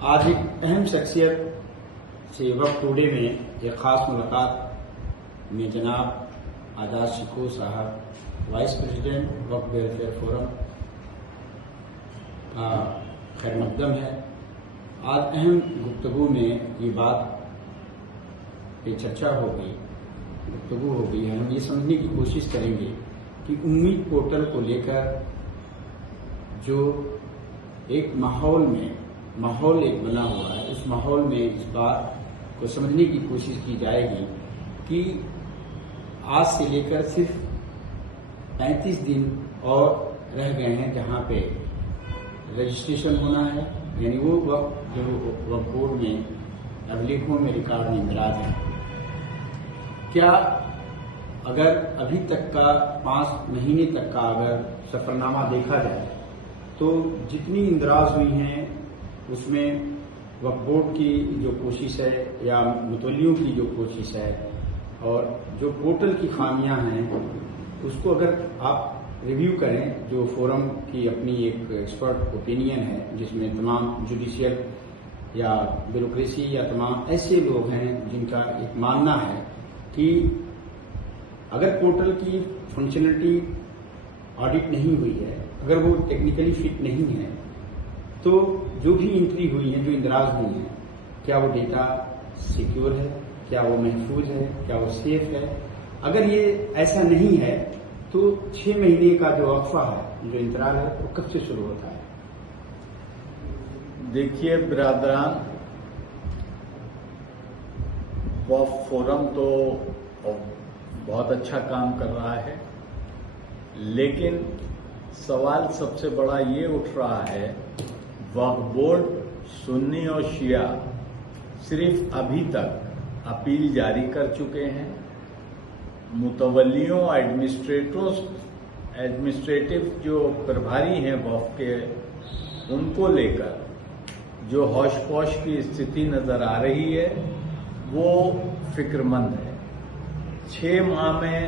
आज एक अहम शख्सियत से वक्त टुडे में एक ख़ास मुलाकात में जनाब आजाद शिकोह साहब वाइस प्रेसिडेंट वक्फ वेलफेयर फोरम का खैर मकदम है। आज अहम गुफ्तगू में ये बात पे चर्चा होगी, गुफ्तगू होगी। हम ये समझने की कोशिश करेंगे कि उम्मीद पोर्टल को लेकर जो एक माहौल एक बना हुआ है, उस माहौल में इस बात को समझने की कोशिश की जाएगी कि आज से लेकर सिर्फ 35 दिन और रह गए हैं जहां पे रजिस्ट्रेशन होना है, यानी वो वक्त जो वक्फ बोर्ड में अभिलेखों में रिकॉर्ड में मिला है। क्या अगर अभी तक का 5 महीने तक का अगर सफरनामा देखा जाए तो जितनी इंदराज हुई हैं उसमें वक्फ बोर्ड की जो कोशिश है या मुतवल्लियों की जो कोशिश है और जो पोर्टल की खामियां हैं उसको अगर आप रिव्यू करें, जो फोरम की अपनी एक एक्सपर्ट ओपिनियन है जिसमें तमाम जुडिशियल या ब्यूरोक्रेसी या तमाम ऐसे लोग हैं जिनका एक मानना है कि अगर पोर्टल की फंक्शनलिटी ऑडिट नहीं हुई है, अगर वो टेक्निकली फिट नहीं है, तो जो भी एंट्री हुई है, जो इंदराज हुई है, क्या वो डेटा सिक्योर है, क्या वो महफूज है, क्या वो सेफ है। अगर ये ऐसा नहीं है तो 6 महीने का जो वक्फा है, जो इंतराल है, वो कब से शुरू होता है? देखिए बिरादरान, वक्फ फोरम तो बहुत अच्छा काम कर रहा है, लेकिन सवाल सबसे बड़ा ये उठ रहा है, वक्फ बोर्ड सुन्नी और शिया सिर्फ अभी तक अपील जारी कर चुके हैं। मुतवल्लियों एडमिनिस्ट्रेटिव जो प्रभारी हैं वक्फ के, उनको लेकर जो हौश पौश की स्थिति नजर आ रही है वो फिक्रमंद है। 6 माह में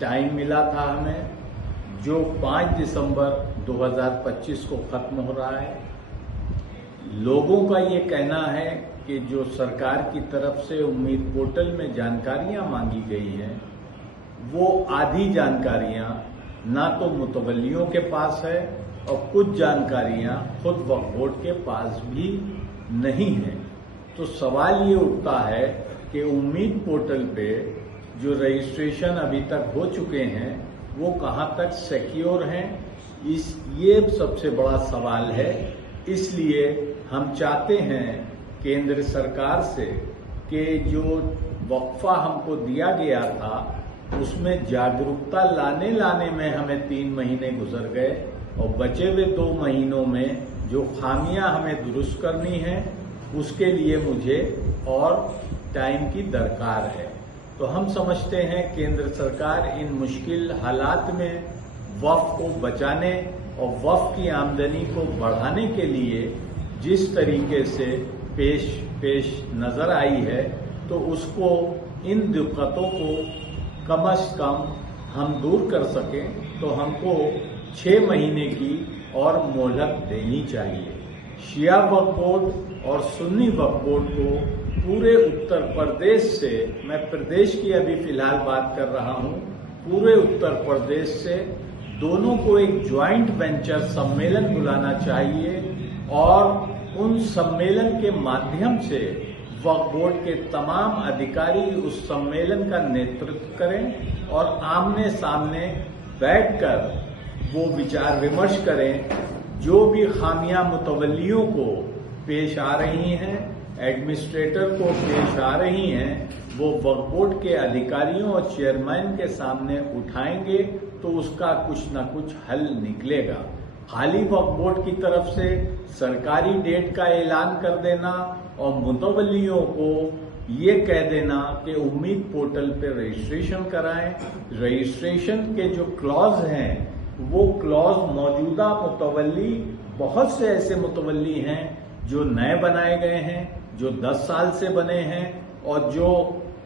टाइम मिला था हमें, जो 5 दिसंबर 2025 को खत्म हो रहा है। लोगों का ये कहना है कि जो सरकार की तरफ से उम्मीद पोर्टल में जानकारियां मांगी गई हैं, वो आधी जानकारियां ना तो मुतवल्लियों के पास है और कुछ जानकारियां खुद वक्फ बोर्ड के पास भी नहीं है। तो सवाल ये उठता है कि उम्मीद पोर्टल पे जो रजिस्ट्रेशन अभी तक हो चुके हैं वो कहां तक सिक्योर हैं, ये सबसे बड़ा सवाल है। इसलिए हम चाहते हैं केंद्र सरकार से कि जो वक्फा हमको दिया गया था उसमें जागरूकता लाने में हमें 3 महीने गुजर गए और बचे हुए 2 महीनों में जो खामियां हमें दुरुस्त करनी है उसके लिए मुझे और टाइम की दरकार है। तो हम समझते हैं केंद्र सरकार इन मुश्किल हालात में वक्फ को बचाने और वक्फ की आमदनी को बढ़ाने के लिए जिस तरीके से पेश नजर आई है, तो उसको इन दिक्कतों को कम से कम हम दूर कर सकें तो हमको 6 महीने की और मोहलत देनी चाहिए। शिया वक्फ बोर्ड और सुन्नी वक्फ बोर्ड को पूरे उत्तर प्रदेश से, मैं प्रदेश की अभी फिलहाल बात कर रहा हूं, पूरे उत्तर प्रदेश से दोनों को एक ज्वाइंट वेंचर सम्मेलन बुलाना चाहिए और उन सम्मेलन के माध्यम से वक्फ बोर्ड के तमाम अधिकारी उस सम्मेलन का नेतृत्व करें और आमने सामने बैठकर वो विचार विमर्श करें। जो भी खामियां मुतवल्लियों को पेश आ रही हैं, एडमिनिस्ट्रेटर को पेश आ रही हैं, वो वक्फ बोर्ड के अधिकारियों और चेयरमैन के सामने उठाएंगे तो उसका कुछ न कुछ हल निकलेगा। खाली वक्फ बोर्ड की तरफ से सरकारी डेट का ऐलान कर देना और मुतवल्लियों को ये कह देना कि उम्मीद पोर्टल पे रजिस्ट्रेशन कराएं, रजिस्ट्रेशन के जो क्लॉज हैं वो क्लॉज मौजूदा मुतवल्ली, बहुत से ऐसे मुतवल्ली हैं जो नए बनाए गए हैं, जो 10 साल से बने हैं, और जो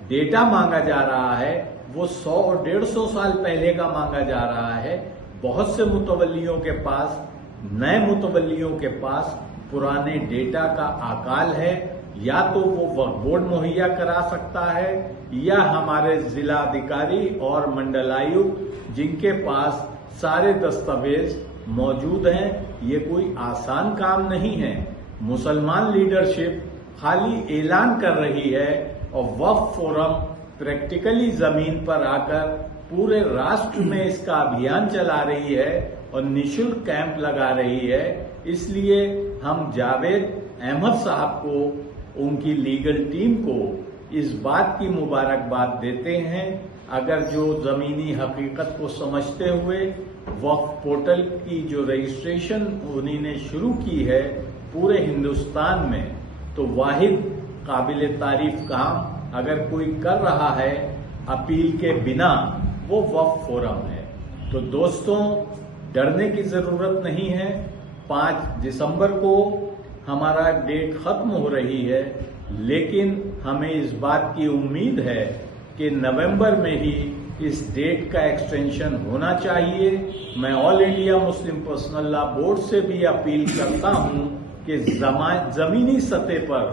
डेटा मांगा जा रहा है वो 100 और 150 साल पहले का मांगा जा रहा है। बहुत से मुतवल्लियों के पास नए मुतवल्लियों के पास पुराने डेटा का अकाल है, या तो वो वक्फ बोर्ड मुहैया करा सकता है या हमारे जिलाधिकारी और मंडलायुक्त जिनके पास सारे दस्तावेज मौजूद हैं। ये कोई आसान काम नहीं है। मुसलमान लीडरशिप खाली ऐलान कर रही है और वक्फ फोरम प्रैक्टिकली जमीन पर आकर पूरे राष्ट्र में इसका अभियान चला रही है और निःशुल्क कैंप लगा रही है। इसलिए हम जावेद अहमद साहब को, उनकी लीगल टीम को इस बात की मुबारकबाद देते हैं, अगर जो जमीनी हकीकत को समझते हुए वक्फ पोर्टल की जो रजिस्ट्रेशन उन्हीं ने शुरू की है पूरे हिंदुस्तान में, तो वाहिद काबिल तारीफ काम अगर कोई कर रहा है अपील के बिना, वो वक्फ फोरम है। तो दोस्तों, डरने की जरूरत नहीं है। 5 दिसंबर को हमारा डेट खत्म हो रही है, लेकिन हमें इस बात की उम्मीद है कि नवंबर में ही इस डेट का एक्सटेंशन होना चाहिए। मैं all India Muslim personal law board से भी अपील करता हूं कि जमीनी सतह पर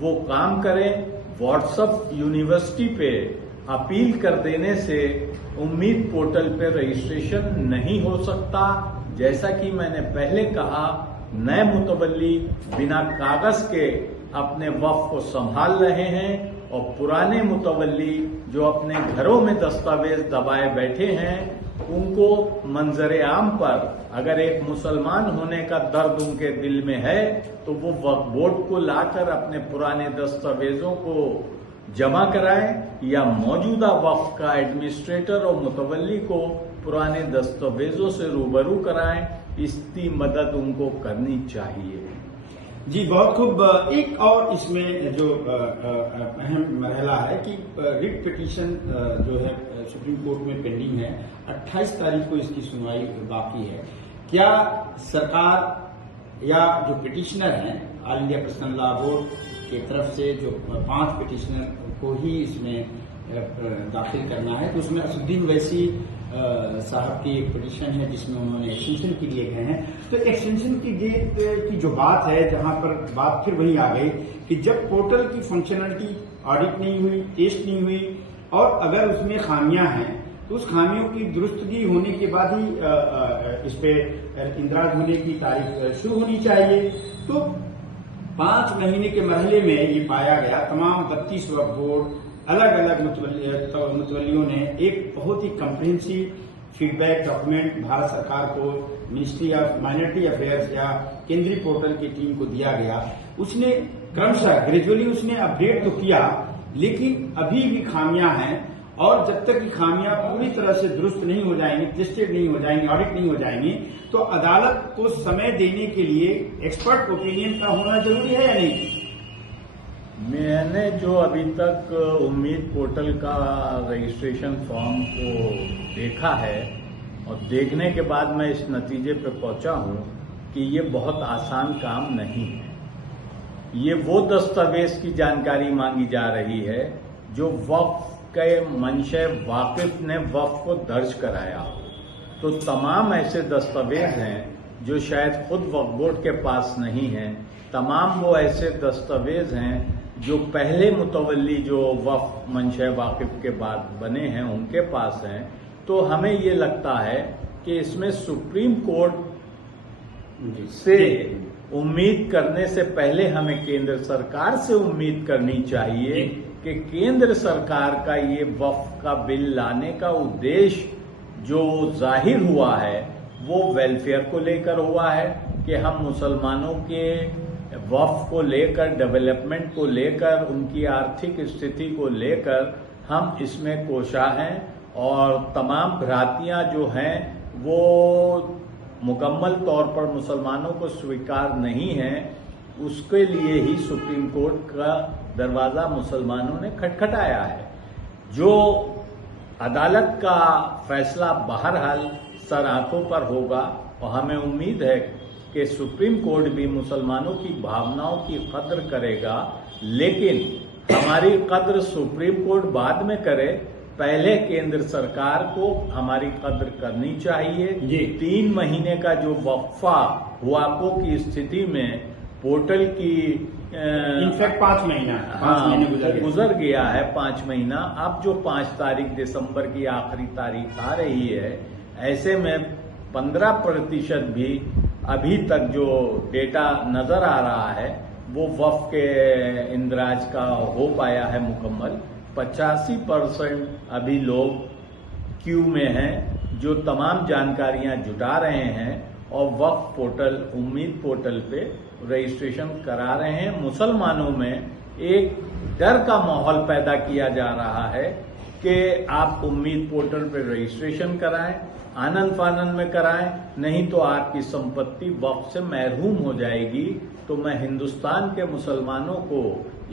वो काम करें। व्हाट्सएप यूनिवर्सिटी पे अपील कर देने से उम्मीद पोर्टल पे रजिस्ट्रेशन नहीं हो सकता। जैसा कि मैंने पहले कहा, नए मुतवल्ली बिना कागज के अपने वक्फ को संभाल रहे हैं और पुराने मुतवल्ली जो अपने घरों में दस्तावेज दबाए बैठे हैं, उनको मंजर आम पर अगर एक मुसलमान होने का दर्द उनके दिल में है तो वो वक्फ बोर्ड को लाकर अपने पुराने दस्तावेजों को जमा कराएं या मौजूदा वक्फ का एडमिनिस्ट्रेटर और मुतवल्ली को पुराने दस्तावेजों से रूबरू कराएं। इसकी मदद उनको करनी चाहिए। जी, बहुत खूब। एक और इसमें जो अहम मरहला है कि रिट पिटीशन जो है सुप्रीम कोर्ट में पेंडिंग है, 28 तारीख को इसकी सुनवाई बाकी है। क्या सरकार या जो पिटिशनर हैं all India personal law board की तरफ से जो 5 पिटिशनर को ही इसमें दाखिल करना है, तो उसमें असुद्दीन वैसी साहब की एक पिटिशन है जिसमें उन्होंने एक्सटेंशन के लिए गए हैं। तो एक्सटेंशन की डेट की जो बात है, जहां पर बात फिर वही आ गई कि जब पोर्टल की फंक्शनलिटी ऑडिट नहीं हुई, टेस्ट नहीं हुई और अगर उसमें खामियां हैं तो उस खामियों की दुरुस्तगी होने के बाद ही इस पे इंदराज होने की तारीख शुरू होनी चाहिए। तो 5 महीने के मरहले में ये पाया गया तमाम 32 वक्फ बोर्ड अलग अलग मुतवल्लियों ने एक बहुत ही कम्प्रिहेंसिव फीडबैक डॉक्यूमेंट भारत सरकार को, मिनिस्ट्री ऑफ माइनॉरिटी अफेयर्स या केंद्रीय पोर्टल की टीम को दिया गया। उसने क्रमशः ग्रेजुअली उसने अपडेट तो किया, लेकिन अभी भी खामियां हैं और जब तक ये खामियां पूरी तरह से दुरुस्त नहीं हो जाएंगी, टेस्टेड नहीं हो जाएंगी, ऑडिट नहीं हो जाएंगी, तो अदालत को समय देने के लिए एक्सपर्ट ओपिनियन का होना जरूरी है या नहीं? मैंने जो अभी तक उम्मीद पोर्टल का रजिस्ट्रेशन फॉर्म को देखा है और देखने के बाद मैं इस नतीजे पर पहुंचा हूं कि ये बहुत आसान काम नहीं है। ये वो दस्तावेज की जानकारी मांगी जा रही है जो वक्फ के मंशे वाकिफ ने वक्फ को दर्ज कराया हो। तो तमाम ऐसे दस्तावेज हैं जो शायद खुद वक्फ बोर्ड के पास नहीं है। तमाम वो ऐसे दस्तावेज हैं जो पहले मुतवल्ली जो वक्फ मंशे वाकिफ के बाद बने हैं उनके पास हैं। तो हमें ये लगता है कि इसमें सुप्रीम कोर्ट से उम्मीद करने से पहले हमें केंद्र सरकार से उम्मीद करनी चाहिए कि केंद्र सरकार का ये वक्फ का बिल लाने का उद्देश्य जो जाहिर हुआ है वो वेलफेयर को लेकर हुआ है कि हम मुसलमानों के वक्फ को लेकर, डेवलपमेंट को लेकर, उनकी आर्थिक स्थिति को लेकर हम इसमें कोशा हैं और तमाम भ्रांतियां जो हैं वो मुकम्मल तौर पर मुसलमानों को स्वीकार नहीं है। उसके लिए ही सुप्रीम कोर्ट का दरवाजा मुसलमानों ने खटखटाया है। जो अदालत का फैसला बहरहाल सर आंखों पर होगा और हमें उम्मीद है कि सुप्रीम कोर्ट भी मुसलमानों की भावनाओं की कद्र करेगा, लेकिन हमारी कद्र सुप्रीम कोर्ट बाद में करे, पहले केंद्र सरकार को हमारी कद्र करनी चाहिए। जी। 3 महीने का जो वक्फा हुआको की स्थिति में पोर्टल की इनफैक्ट 5 महीना गुजर गया है 5 महीना। अब जो 5 तारीख दिसंबर की आखिरी तारीख आ रही है, ऐसे में 15% भी अभी तक जो डेटा नजर आ रहा है वो वक्फ के इंदराज का हो पाया है मुकम्मल। 85% अभी लोग क्यू में हैं जो तमाम जानकारियां जुटा रहे हैं और वक्फ पोर्टल, उम्मीद पोर्टल पे रजिस्ट्रेशन करा रहे हैं। मुसलमानों में एक डर का माहौल पैदा किया जा रहा है कि आप उम्मीद पोर्टल पे रजिस्ट्रेशन कराएं, आनंद फानंद में कराएं, नहीं तो आपकी संपत्ति वक्फ से महरूम हो जाएगी। तो मैं हिंदुस्तान के मुसलमानों को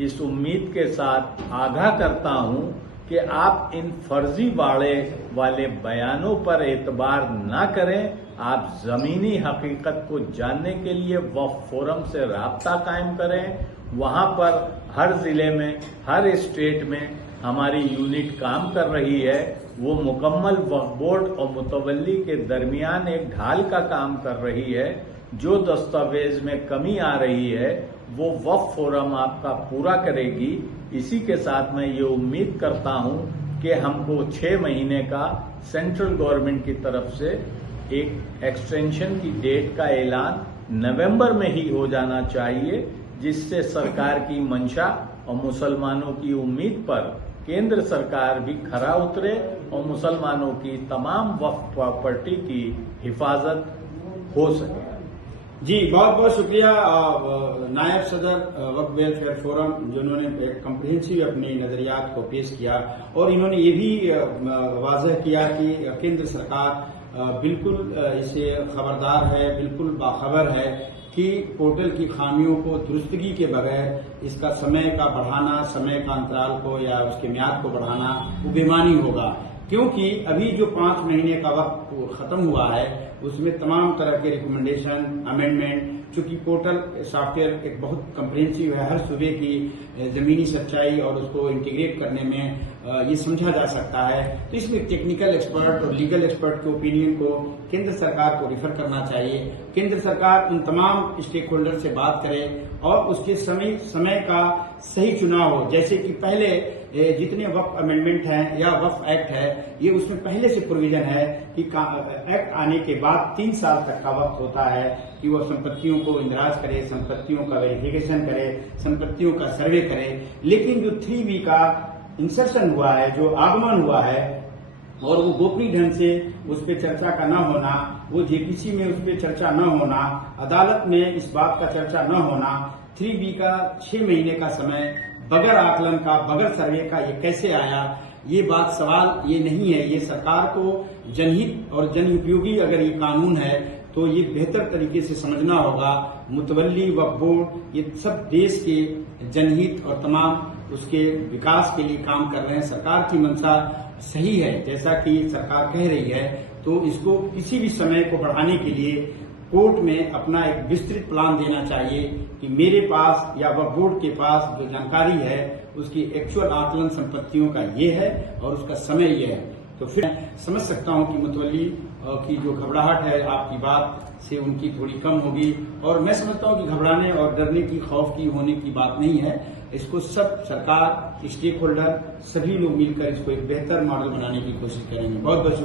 इस उम्मीद के साथ आगाह करता हूं कि आप इन फर्जी वाले बयानों पर एतबार ना करें। आप जमीनी हकीकत को जानने के लिए वक्फ फोरम से राब्ता कायम करें। वहां पर हर जिले में, हर स्टेट में हमारी यूनिट काम कर रही है। वो मुकम्मल वक्फ बोर्ड और मुतवल्ली के दरमियान एक ढाल का काम कर रही है। जो दस्तावेज में कमी आ रही है वो वक्फ फोरम आपका पूरा करेगी। इसी के साथ मैं ये उम्मीद करता हूं कि हमको 6 महीने का सेंट्रल गवर्नमेंट की तरफ से एक एक्सटेंशन की डेट का ऐलान नवंबर में ही हो जाना चाहिए, जिससे सरकार की मंशा और मुसलमानों की उम्मीद पर केंद्र सरकार भी खरा उतरे और मुसलमानों की तमाम वक्फ प्रॉपर्टी की हिफाजत हो सके। जी, बहुत बहुत शुक्रिया नायब सदर वक्फ वेलफेयर फोरम, जिन्होंने एक कम्प्रिहेंसिव अपनी नजरियात को पेश किया और इन्होंने ये भी वाज़ह किया कि केंद्र सरकार बिल्कुल इससे खबरदार है, बिल्कुल बाखबर है कि पोर्टल की खामियों को दुरुस्तगी के बगैर इसका समय का बढ़ाना, समय का अंतराल को या उसके म्याद को बढ़ाना वो बेमानी होगा। क्योंकि अभी जो 5 महीने का वक्त खत्म हुआ है उसमें तमाम तरह के रिकमेंडेशन, अमेंडमेंट, चूंकि पोर्टल सॉफ्टवेयर एक बहुत कम्प्रिहेंसिव है, हर सूबे की जमीनी सच्चाई और उसको इंटीग्रेट करने में ये समझा जा सकता है। तो इसमें टेक्निकल एक्सपर्ट और लीगल एक्सपर्ट के ओपिनियन को केंद्र सरकार को रिफर करना चाहिए। केंद्र सरकार उन तमाम स्टेक होल्डर से बात करे और उसके समय का सही चुनाव हो। जैसे कि पहले जितने वक्फ अमेंडमेंट हैं या वक्फ एक्ट है, ये उसमें पहले से प्रोविजन है कि एक्ट आने के बाद 3 साल तक का वक्त होता है कि वह संपत्तियों को इंदराज करे, संपत्तियों का वेरिफिकेशन करे, संपत्तियों का सर्वे करे। लेकिन जो 3B का इंसर्शन हुआ है, जो आगमन हुआ है और वो गोपनीय ढंग से उस पर चर्चा का न होना, वो जेपीसी में उस पर चर्चा न होना, अदालत में इस बात का चर्चा न होना, 3B का 6 महीने का समय बगैर आकलन का, बगैर सर्वे का ये कैसे आया, ये बात सवाल ये नहीं है। ये सरकार को जनहित और जन उपयोगी अगर ये कानून है तो ये बेहतर तरीके से समझना होगा। मुतवल्ली, वक्फ बोर्ड, ये सब देश के जनहित और तमाम उसके विकास के लिए काम कर रहे हैं। सरकार की मंशा सही है, जैसा कि सरकार कह रही है, तो इसको किसी भी समय को बढ़ाने के लिए कोर्ट में अपना एक विस्तृत प्लान देना चाहिए कि मेरे पास या वक्फ बोर्ड के पास जो जानकारी है उसकी एक्चुअल आकलन संपत्तियों का ये है और उसका समय ये है। तो फिर समझ सकता हूं कि मुतवल्ली की जो घबराहट है आपकी बात से उनकी थोड़ी कम होगी। और मैं समझता हूं कि घबराने और डरने की, खौफ की होने की बात नहीं है। इसको सब सरकार, स्टेक होल्डर, सभी लोग मिलकर इसको एक बेहतर मॉडल बनाने की कोशिश करेंगे। बहुत बहुत